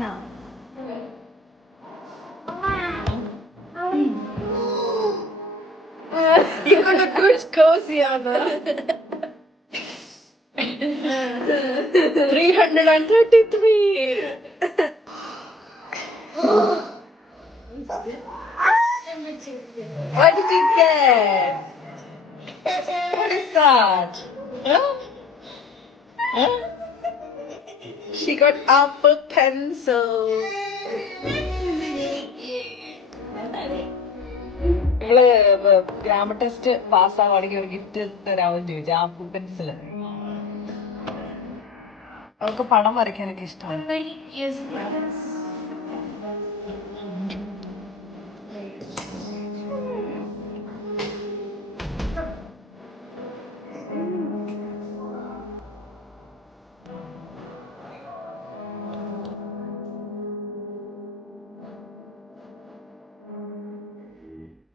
now. You got a good cozy, Anna. 333. What did you get? What is that? Huh? Huh? She got Apple Pencil. ഇവള് grammar test പാസ്സാവാണെങ്കിൽ ഒരു ഗിഫ്റ്റ് തരാമെന്ന് ചോദിച്ചു. Apple pencil. അവൾക്ക് പടം വരയ്ക്കാനൊക്കെ ഇഷ്ടമാണ്.